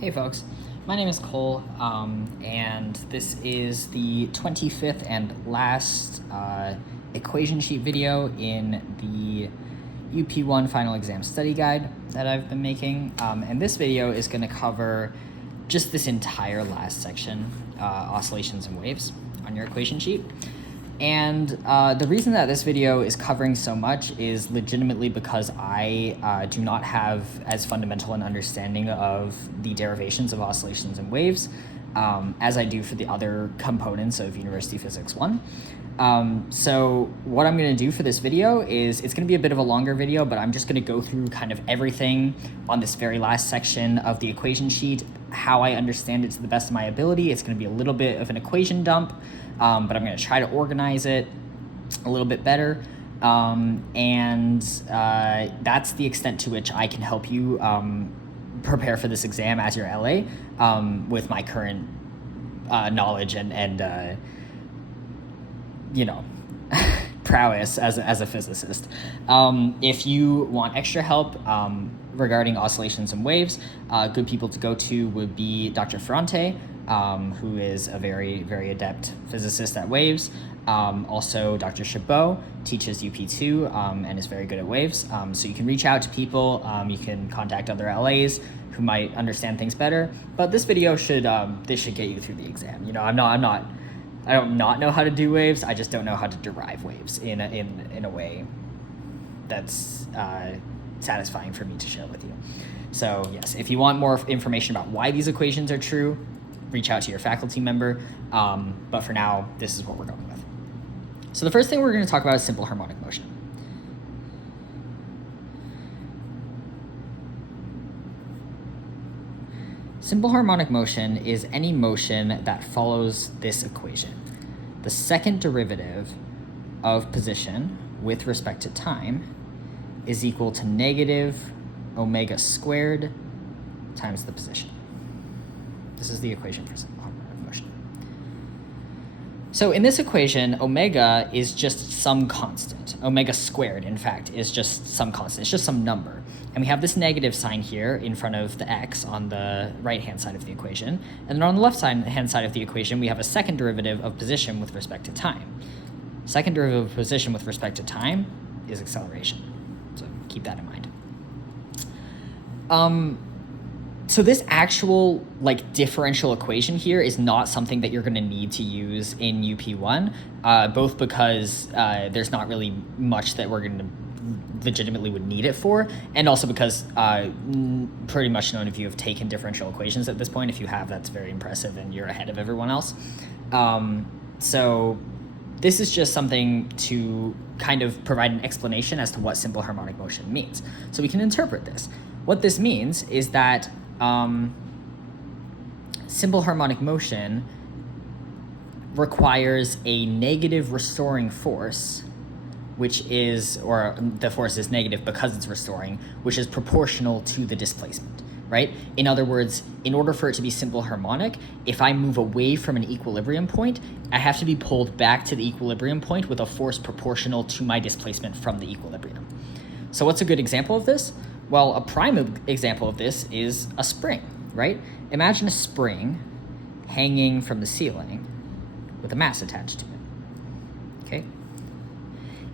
Hey folks, my name is Cole, and this is the 25th and last equation sheet video in the UP1 final exam study guide that I've been making. And this video is going to cover just this entire last section, oscillations and waves, on your equation sheet. And the reason that this video is covering so much is legitimately because I do not have as fundamental an understanding of the derivations of oscillations and waves as I do for the other components of University Physics 1. So what I'm going to do for this video is it's going to be a bit of a longer video, but I'm just going to go through kind of everything on this very last section of the equation sheet, how I understand it to the best of my ability. It's going to be a little bit of an equation dump, but I'm going to try to organize it a little bit better. And that's the extent to which I can help you prepare for this exam as your LA with my current knowledge and you know, prowess as a physicist. If you want extra help regarding oscillations and waves, good people to go to would be Dr. Ferrante, who is a very, very adept physicist at waves. Also, Dr. Chabot teaches UP2 and is very good at waves. So you can reach out to people. You can contact other LAs who might understand things better. But this video should this should get you through the exam. You know, I don't not know how to do waves. I just don't know how to derive waves in a way that's satisfying for me to share with you. So yes, if you want more information about why these equations are true, reach out to your faculty member. But for now, this is what we're going with. So the first thing we're going to talk about is simple harmonic motion. Simple harmonic motion is any motion that follows this equation. The second derivative of position with respect to time is equal to negative omega squared times the position. This is the equation for simple harmonic motion. So in this equation, omega is just some constant. Omega squared, in fact, is just some constant. It's just some number. And we have this negative sign here in front of the x on the right-hand side of the equation. And then on the left-hand side of the equation, we have a second derivative of position with respect to time. Second derivative of position with respect to time is acceleration. So keep that in mind. So this actual differential equation here is not something that you're going to need to use in UP1, both because there's not really much that we're going to legitimately would need it for, and also because pretty much none of you have taken differential equations at this point. If you have, that's very impressive and you're ahead of everyone else. So this is just something to kind of provide an explanation as to what simple harmonic motion means. So we can interpret this. What this means is that simple harmonic motion requires a negative restoring force, which is, or the force is negative because it's restoring, which is proportional to the displacement, right? In other words, in order for it to be simple harmonic, if I move away from an equilibrium point, I have to be pulled back to the equilibrium point with a force proportional to my displacement from the equilibrium. So what's a good example of this? Well, a prime example of this is a spring, right? Imagine a spring hanging from the ceiling with a mass attached to it, okay?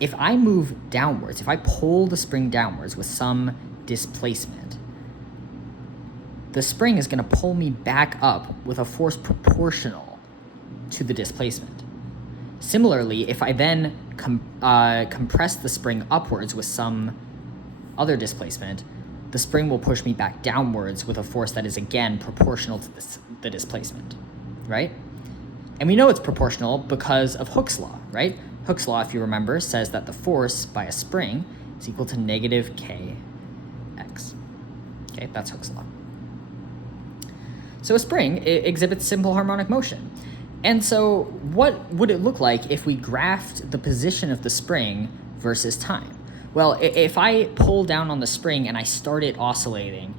If I move downwards, if I pull the spring downwards with some displacement, the spring is going to pull me back up with a force proportional to the displacement. Similarly, if I then compress the spring upwards with some other displacement, the spring will push me back downwards with a force that is again proportional to the displacement, right? And we know it's proportional because of Hooke's law, right? Hooke's law, if you remember, says that the force by a spring is equal to negative kx. Okay, that's Hooke's law. So a spring exhibits simple harmonic motion. And so what would it look like if we graphed the position of the spring versus time? Well, if I pull down on the spring and I start it oscillating,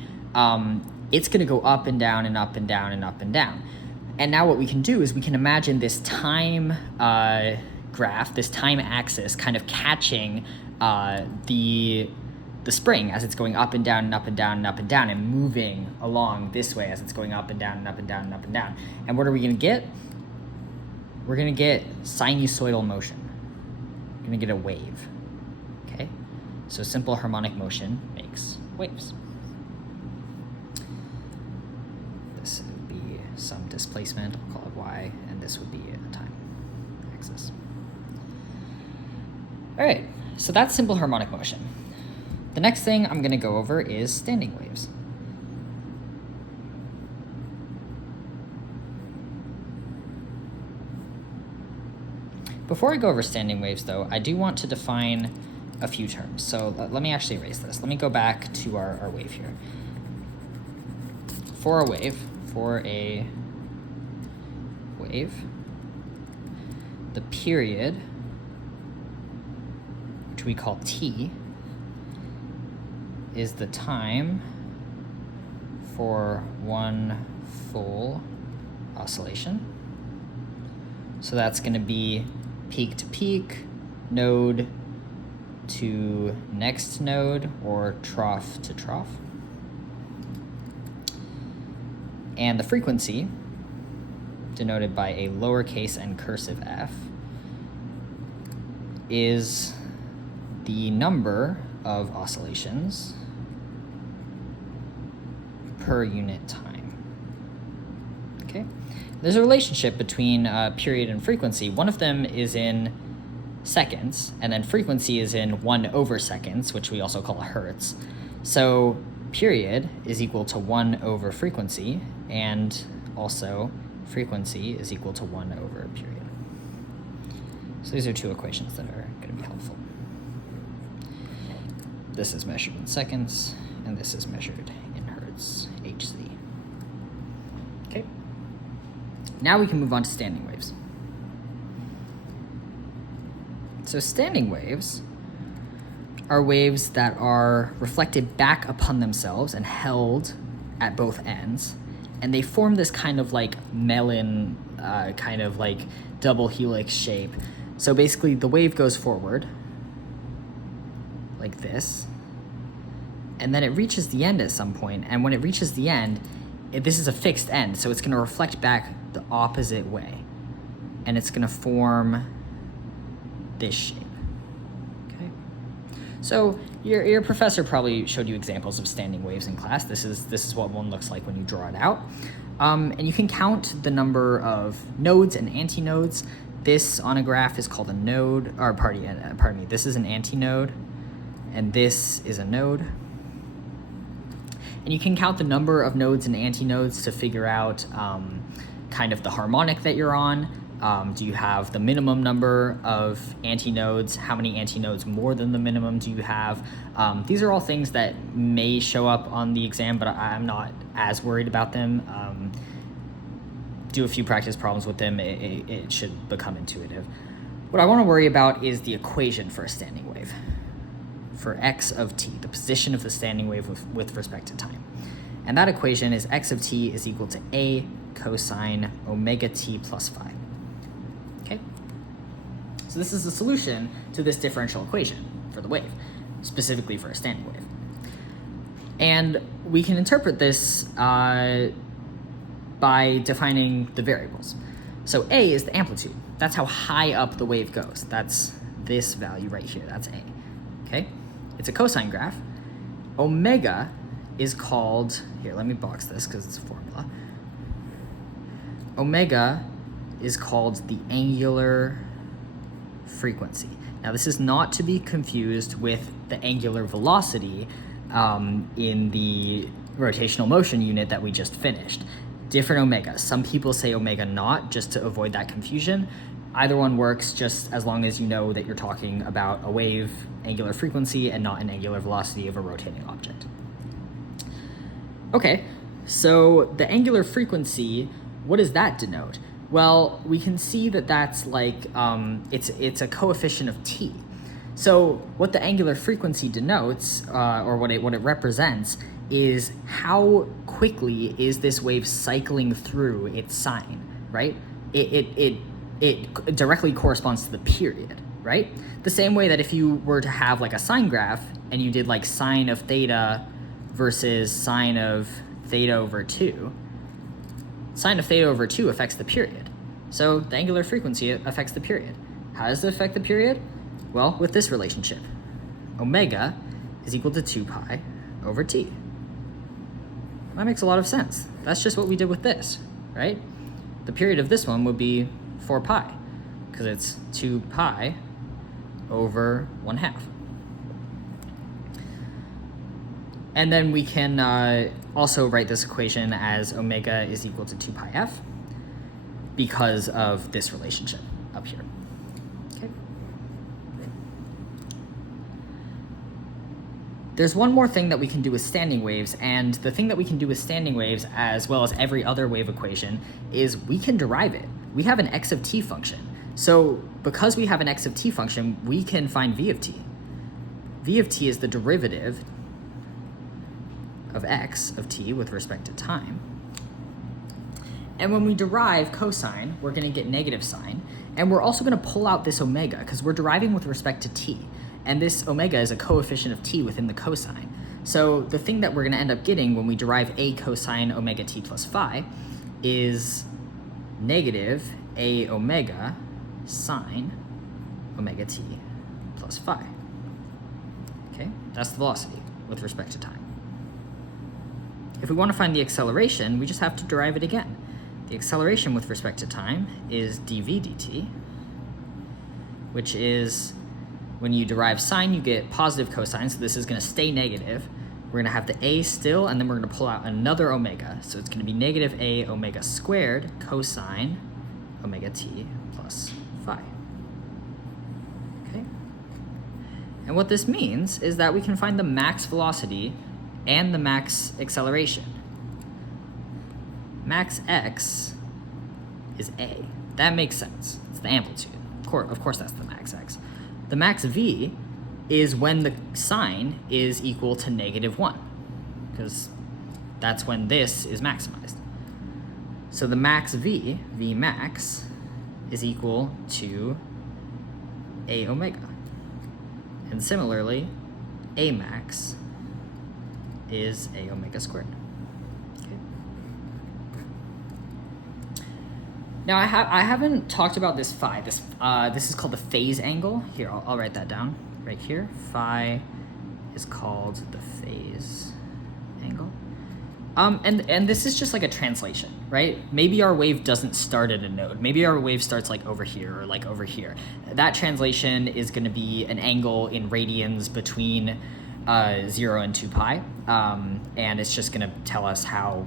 it's going to go up and down and up and down and up and down. And now what we can do is we can imagine this time graph, this time axis, kind of catching the the spring as it's going up and down and up and down and up and down and moving along this way as it's going up and down and up and down and up and down. And what are we going to get? We're going to get sinusoidal motion. We're going to get a wave. Okay? So simple harmonic motion makes waves. This would be some displacement, I'll call it y, and this would be a time axis. All right, so that's simple harmonic motion. The next thing I'm going to go over is standing waves. Before I go over standing waves, though, I do want to define a few terms. So let me actually erase this. Let me go back to our wave here. For a wave, the period, which we call t, is the time for one full oscillation. So that's going to be peak to peak, node to next node, or trough to trough. And the frequency, denoted by a lowercase and cursive f, is the number of oscillations per unit time. Okay? There's a relationship between period and frequency. One of them is in seconds, and then frequency is in 1 seconds, which we also call hertz. So period is equal to 1 frequency, and also frequency is equal to 1 period. So these are two equations that are going to be helpful. This is measured in seconds, and this is measured in hertz, Hz. Okay. Now we can move on to standing waves. So standing waves are waves that are reflected back upon themselves and held at both ends, and they form this kind of like melon, kind of like double helix shape. So basically the wave goes forward like this, and then it reaches the end at some point, and when it reaches the end, this is a fixed end, so it's going to reflect back the opposite way, and it's going to form this shape. Okay, so your professor probably showed you examples of standing waves in class. This is what one looks like when you draw it out, and you can count the number of nodes and antinodes. This on a graph is called a node, or pardon me, this is an antinode, and this is a node. And you can count the number of nodes and antinodes to figure out kind of the harmonic that you're on. Do you have the minimum number of antinodes? How many antinodes more than the minimum do you have? These are all things that may show up on the exam, but I'm not as worried about them. Do a few practice problems with them, it should become intuitive. What I want to worry about is the equation for a standing wave. For x of t, the position of the standing wave with respect to time. And that equation is x of t is equal to a cosine omega t plus phi. Okay? So this is the solution to this differential equation for the wave, specifically for a standing wave. And we can interpret this by defining the variables. So a is the amplitude. That's how high up the wave goes. That's this value right here. That's a. Okay? It's a cosine graph. Omega is called, here, let me box this because it's a formula. Omega is called the angular frequency. Now, this is not to be confused with the angular velocity in the rotational motion unit that we just finished. Different omega. Some people say omega naught just to avoid that confusion. Either one works just as long as you know that you're talking about a wave angular frequency and not an angular velocity of a rotating object. Okay, so the angular frequency, what does that denote? Well, we can see that that's like, it's a coefficient of t. So what the angular frequency denotes, or what it represents, is how quickly is this wave cycling through its sine, right? It directly corresponds to the period, right? right? The same way that if you were to have like a sine graph and you did like sine of theta versus sine of theta over 2, sine of theta over 2 affects the period. So the angular frequency affects the period. How does it affect the period? Well, with this relationship. Omega is equal to 2 pi over t. That makes a lot of sense. That's just what we did with this, right? The period of this one would be 4 pi, because it's 2 pi over 1/2. And then we can also write this equation as omega is equal to 2 pi f because of this relationship up here. Okay. There's one more thing that we can do with standing waves, and the thing that we can do with standing waves, as well as every other wave equation, is we can derive it. We have an x of t function. So because we have an x of t function, we can find v of t. V of t is the derivative of x of t with respect to time. And when we derive cosine, we're going to get negative sine. And we're also going to pull out this omega because we're deriving with respect to t. And this omega is a coefficient of t within the cosine. So the thing that we're going to end up getting when we derive a cosine omega t plus phi is negative a omega sine omega t plus phi. Okay, that's the velocity with respect to time. If we want to find the acceleration, we just have to derive it again. The acceleration with respect to time is dv dt, which is when you derive sine, you get positive cosine, so this is going to stay negative. We're going to have the a still, and then we're going to pull out another omega. So it's going to be negative a omega squared cosine omega t plus phi. Okay. And what this means is that we can find the max velocity and the max acceleration. Max x is a. That makes sense. It's the amplitude. Of course that's the max x. The max v is when the sine is equal to -1, because that's when this is maximized. So the max v, v max, is equal to a omega. And similarly, a max is a omega squared. Okay. Now I haven't talked about this phi. This is called the phase angle. Here, I'll write that down right here. Phi is called the phase angle. And this is just like a translation, right? Maybe our wave doesn't start at a node. Maybe our wave starts like over here or like over here. That translation is going to be an angle in radians between 0 and 2 pi, and it's just going to tell us how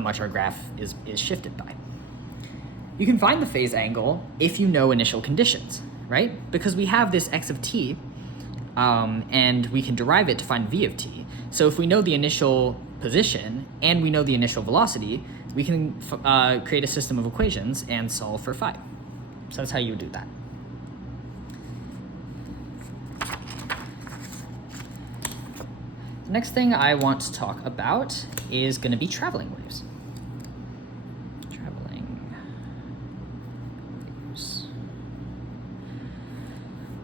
much our graph is shifted by. You can find the phase angle if you know initial conditions, right? Because we have this x of t, and we can derive it to find v of t. So if we know the initial position and we know the initial velocity, we can create a system of equations and solve for phi. So that's how you would do that. The next thing I want to talk about is going to be traveling waves.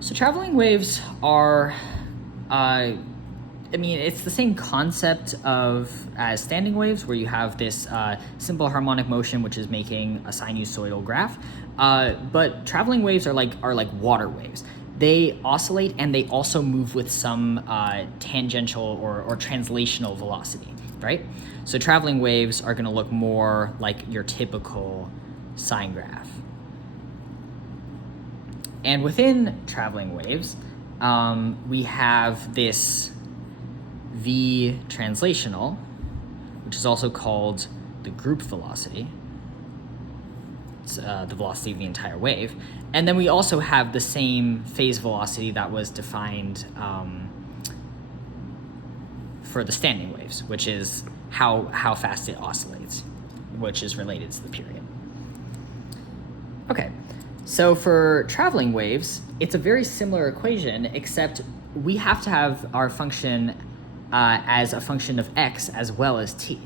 So traveling waves are, it's the same concept as standing waves, where you have this simple harmonic motion which is making a sinusoidal graph. But traveling waves are like water waves. They oscillate and they also move with some tangential or translational velocity, right? So traveling waves are going to look more like your typical sine graph. And within traveling waves, we have this v translational, which is also called the group velocity. It's the velocity of the entire wave. And then we also have the same phase velocity that was defined for the standing waves, which is how fast it oscillates, which is related to the period. Okay. So for traveling waves, it's a very similar equation, except we have to have our function as a function of x as well as t,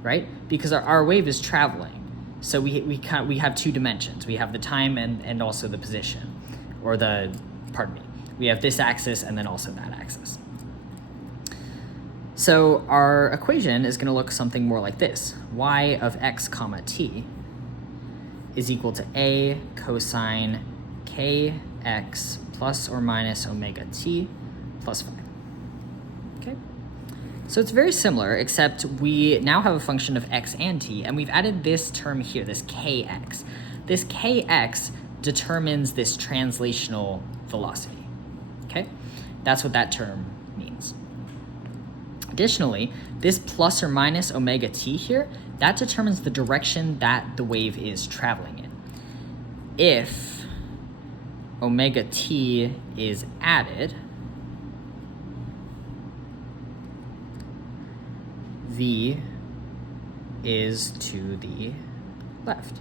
right? Because our wave is traveling. So we have two dimensions. We have the time and also the position. pardon me, we have this axis and then also that axis. So our equation is going to look something more like this. Y of x comma t is equal to a cosine kx plus or minus omega t plus 5. Okay? So it's very similar, except we now have a function of x and t, and we've added this term here, this kx. This kx determines this translational velocity. Okay? That's what that term means. Additionally, this plus or minus omega t here, that determines the direction that the wave is traveling in. If omega t is added, v is to the left.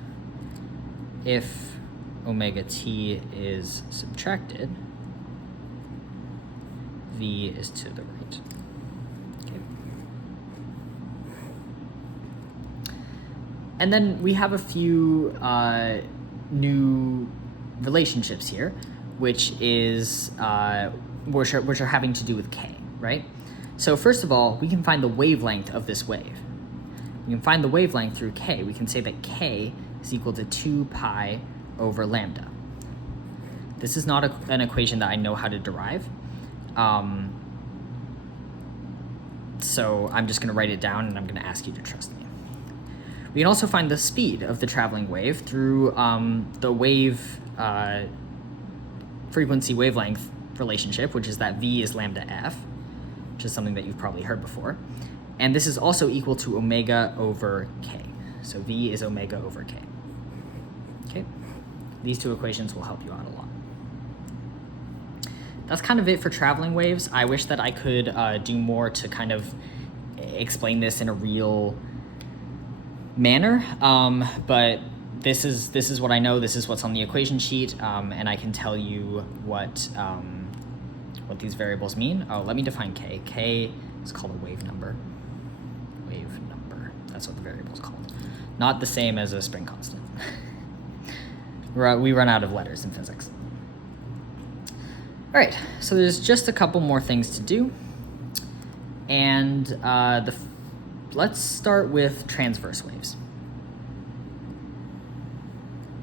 If omega t is subtracted, v is to the right. Okay. And then we have a few new relationships here, which is which are having to do with k, right? So first of all, we can find the wavelength of this wave. We can find the wavelength through k. We can say that k is equal to 2 pi over lambda. This is not an equation that I know how to derive. So I'm just going to write it down, and I'm going to ask you to trust me. We can also find the speed of the traveling wave through the wave frequency wavelength relationship, which is that v is lambda f, which is something that you've probably heard before. And this is also equal to omega over k. So v is omega over k. Okay? These two equations will help you out a lot. That's kind of it for traveling waves. I wish that I could do more to kind of explain this in a real manner, but this is what I know. This is what's on the equation sheet, and I can tell you what these variables mean. Oh, let me define k. K is called a wave number. Wave number. That's what the variable is called. Not the same as a spring constant. We run out of letters in physics. All right, so there's just a couple more things to do, and let's start with transverse waves,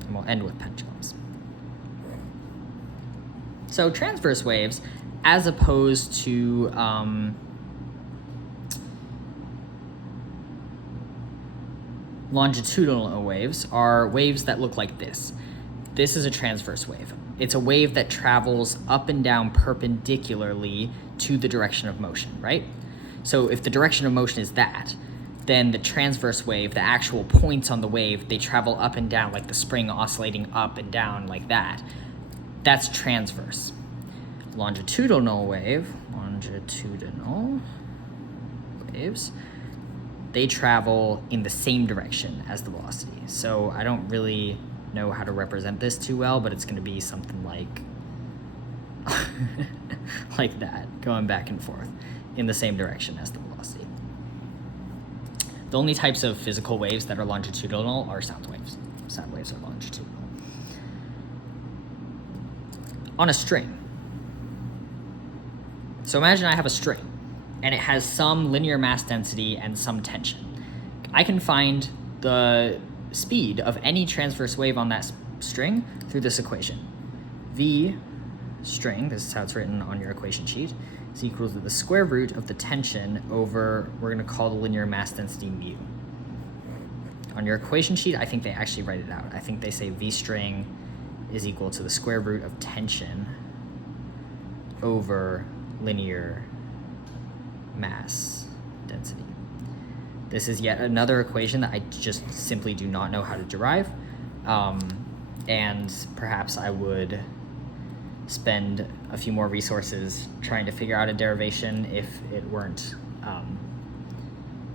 and we'll end with pendulums. So transverse waves, as opposed to longitudinal waves, are waves that look like this. This is a transverse wave. It's a wave that travels up and down perpendicularly to the direction of motion, right? So if the direction of motion is that, then the transverse wave, the actual points on the wave, they travel up and down like the spring oscillating up and down like that. That's transverse. Longitudinal waves, they travel in the same direction as the velocity. So I don't really know how to represent this too well, but it's going to be something like like that, going back and forth in the same direction as the velocity. The only types of physical waves that are longitudinal are sound waves. Sound waves are longitudinal. On a string. So imagine I have a string, and it has some linear mass density and some tension. I can find the speed of any transverse wave on that string through this equation. V string, this is how it's written on your equation sheet, is equal to the square root of the tension over, we're going to call the linear mass density mu. On your equation sheet, I think they actually write it out. I think they say V string is equal to the square root of tension over linear mass density. This is yet another equation that I just simply do not know how to derive, and perhaps I would spend a few more resources trying to figure out a derivation if it weren't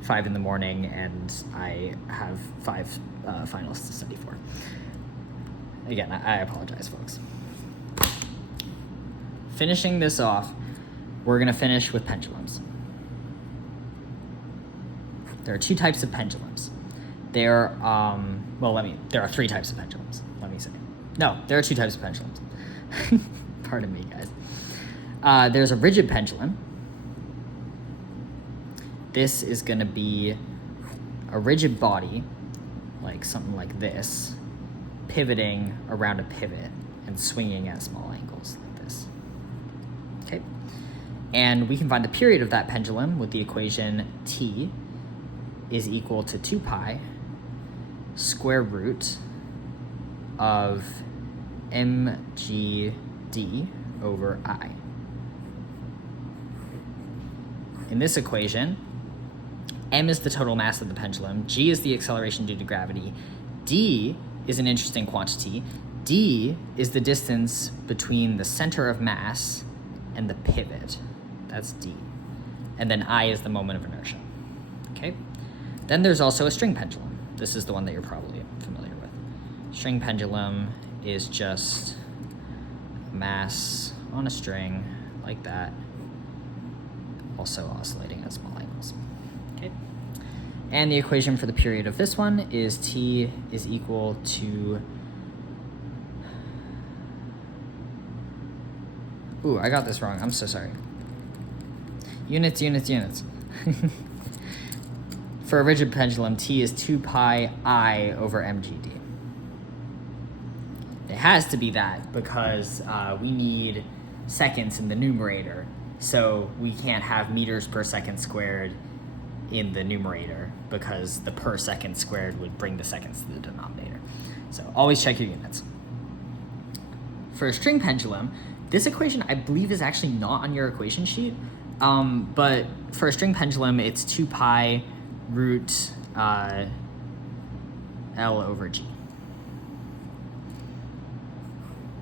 5 in the morning and I have 5 finals to study for. Again, I apologize, folks. Finishing this off, we're going to finish with pendulums. There are 2 types of pendulums. There are 3 types of pendulums, let me say. No, there are 2 types of pendulums. Pardon me, guys. There's a rigid pendulum. This is going to be a rigid body, like something like this, pivoting around a pivot and swinging at small angles like this. Okay. And we can find the period of that pendulum with the equation t is equal to 2 pi square root of mgd over I. In this equation, m is the total mass of the pendulum, g is the acceleration due to gravity, d is an interesting quantity, d is the distance between the center of mass and the pivot. That's d. And then I is the moment of inertia. Okay? Then there's also a string pendulum. This is the one that you're probably familiar with. String pendulum is just mass on a string like that, also oscillating at small angles. Okay? And the equation for the period of this one is t is equal to, ooh, I got this wrong, I'm so sorry. Units. For a rigid pendulum, t is 2 pi I over mgd. It has to be that because we need seconds in the numerator, so we can't have meters per second squared in the numerator because the per second squared would bring the seconds to the denominator. So always check your units. For a string pendulum, this equation I believe is actually not on your equation sheet, but for a string pendulum, it's 2 pi root L over G.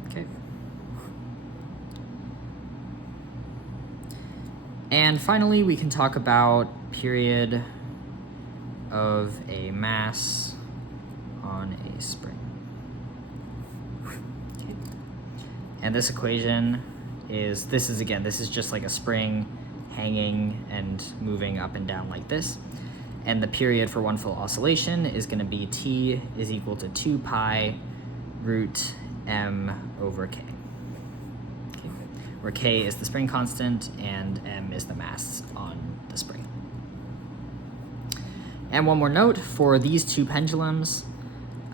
Okay. And finally, we can talk about period of a mass on a spring. Okay. And this equation is, this is just like a spring hanging and moving up and down like this. And the period for one full oscillation is going to be t is equal to 2 pi root m over k. Okay. Where k is the spring constant and m is the mass on the spring. And one more note, for these two pendulums,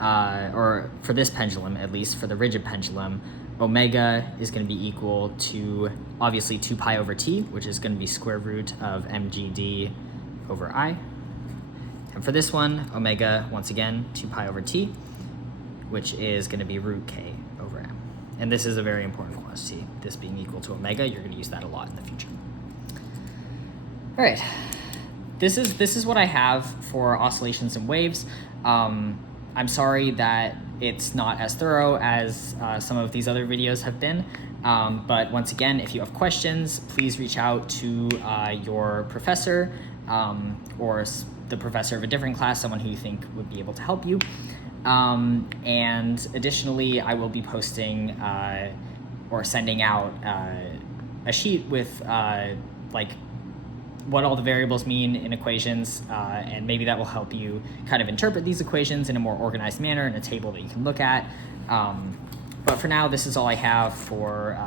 or for this pendulum at least, for the rigid pendulum, omega is going to be equal to obviously 2 pi over t, which is going to be square root of mgd over I. And for this one, omega, once again, 2 pi over t, which is going to be root k over m. And this is a very important quantity. This being equal to omega, you're going to use that a lot in the future. All right, this is what I have for oscillations and waves. I'm sorry that it's not as thorough as some of these other videos have been. But once again, if you have questions, please reach out to your professor or the professor of a different class, someone who you think would be able to help you. And additionally, I will be posting or sending out a sheet with like what all the variables mean in equations, and maybe that will help you kind of interpret these equations in a more organized manner in a table that you can look at. But for now, this is all I have for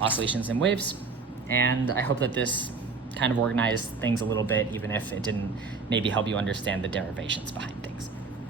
oscillations and waves, and I hope that this kind of organized things a little bit, even if it didn't maybe help you understand the derivations behind things.